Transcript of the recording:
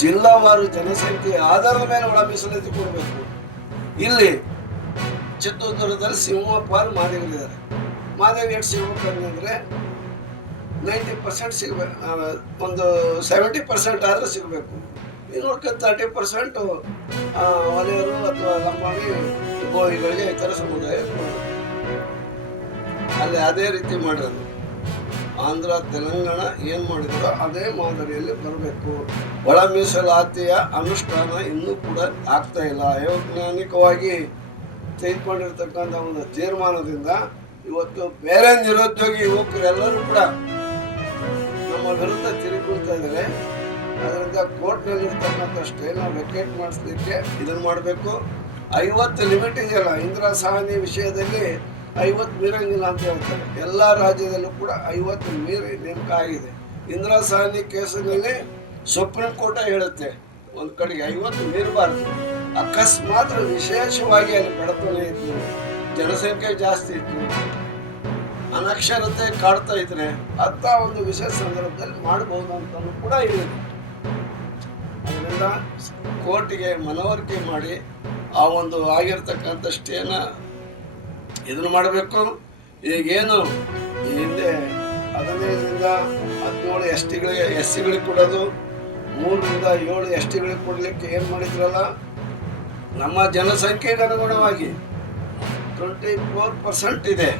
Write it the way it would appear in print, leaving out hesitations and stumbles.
ಜಿಲ್ಲಾವಾರು ಜನಸಂಖ್ಯೆ ಆಧಾರದ ಮೇಲೆ ಒಳ ಮೀಸಲಾತಿ ಕೊಡಬೇಕು. ಇಲ್ಲಿ ಚಿತ್ರದುರ್ಗದಲ್ಲಿ ಸಿಂಹಪಾಲ್ ಮಾದಿಗರಿದ್ದಾರೆ. ಮಾದಿಗರು ಎಷ್ಟು ಸಿಗ್ಬೇಕು ಅಂದರೆ 90% ಸಿಗಬೇಕು, ಒಂದು 70% ಆದರೂ ಸಿಗಬೇಕು. ಇನ್ನು 30% ವಲಯರು ಅಥವಾ ಲಂಬಾಣಿ ಗೋವಿಗಳಿಗೆ ಇತರ ಸಮುದಾಯ ಅಲ್ಲಿ ಅದೇ ರೀತಿ ಮಾಡಿರೋದು. ಆಂಧ್ರ ತೆಲಂಗಾಣ ಏನು ಮಾಡಿದ್ರು ಅದೇ ಮಾದರಿಯಲ್ಲಿ ಬರಬೇಕು. ಒಳ ಮೀಸಲಾತಿಯ ಅನುಷ್ಠಾನ ಇನ್ನೂ ಕೂಡ ಆಗ್ತಾ ಇಲ್ಲ. ಅವೈಜ್ಞಾನಿಕವಾಗಿ ತೆಗೆದುಕೊಂಡಿರ್ತಕ್ಕಂಥ ಒಂದು ತೀರ್ಮಾನದಿಂದ ಇವತ್ತು ಬೇರೆ ನಿರುದ್ಯೋಗಿ ಯುವಕರೆಲ್ಲರೂ ಕೂಡ ನಮ್ಮ ವಿರುದ್ಧ ತಿರುಗಿಕೊಳ್ತಾ ಇದ್ದಾರೆ. ಅದರಿಂದ ಕೋರ್ಟ್ನಲ್ಲಿರ್ತಕ್ಕಂಥ ಸ್ಟೇನ ವೆಕೇಟ್ ಮಾಡಿಸ್ಲಿಕ್ಕೆ ಇದನ್ನು ಮಾಡಬೇಕು. 50 ಲಿಮಿಟ್ ಇದೆಯಲ್ಲ, ಇಂದಿರಾ ಸಹಾನಿ ವಿಷಯದಲ್ಲಿ 50 ಮೀರಂಗಿಲ್ಲ ಅಂತ ಹೇಳ್ತಾರೆ. ಎಲ್ಲ ರಾಜ್ಯದಲ್ಲೂ ಕೂಡ 50 ಮೀರಿ ನೇಮಕ ಆಗಿದೆ. ಇಂದಿರಾ ಸಹಾನಿ ಕೇಸಿನಲ್ಲಿ ಸುಪ್ರೀಂ ಕೋರ್ಟ್ ಹೇಳುತ್ತೆ ಒಂದು ಕಡೆಗೆ 50 ಮೀರಬಾರ್ದು. ಅಕಸ್ಮಾತ್ ವಿಶೇಷವಾಗಿ ಅಲ್ಲಿ ಬಡತನ ಇತ್ತು, ಜನಸಂಖ್ಯೆ ಜಾಸ್ತಿ ಇತ್ತು, ಅನಕ್ಷರತೆ ಕಾಡ್ತಾ ಇದ್ರೆ ಅಂತ ಒಂದು ವಿಶೇಷ ಸಂದರ್ಭದಲ್ಲಿ ಮಾಡಬಹುದು ಅಂತ ಕೂಡ ಹೇಳಿದೆ. ಅದರಿಂದ ಕೋರ್ಟಿಗೆ ಮನವರಿಕೆ ಮಾಡಿ ಆ ಒಂದು ಆಗಿರ್ತಕ್ಕಂಥ ಸ್ಟೇನ ಇದನ್ನು ಮಾಡಬೇಕು. ಈಗೇನು ಹಿಂದೆ 15ರಿಂದ 17 ಎಸ್ ಸಿಗಳಿಗೆ ಕೊಡೋದು, 3ರಿಂದ 7 ಎಸ್ ಟಿಗಳಿಗೆ ಕೊಡಲಿಕ್ಕೆ ಏನು ಮಾಡಿದ್ರಲ್ಲ, ನಮ್ಮ ಜನಸಂಖ್ಯೆಗೆ ಅನುಗುಣವಾಗಿ 24% ಇದೆ.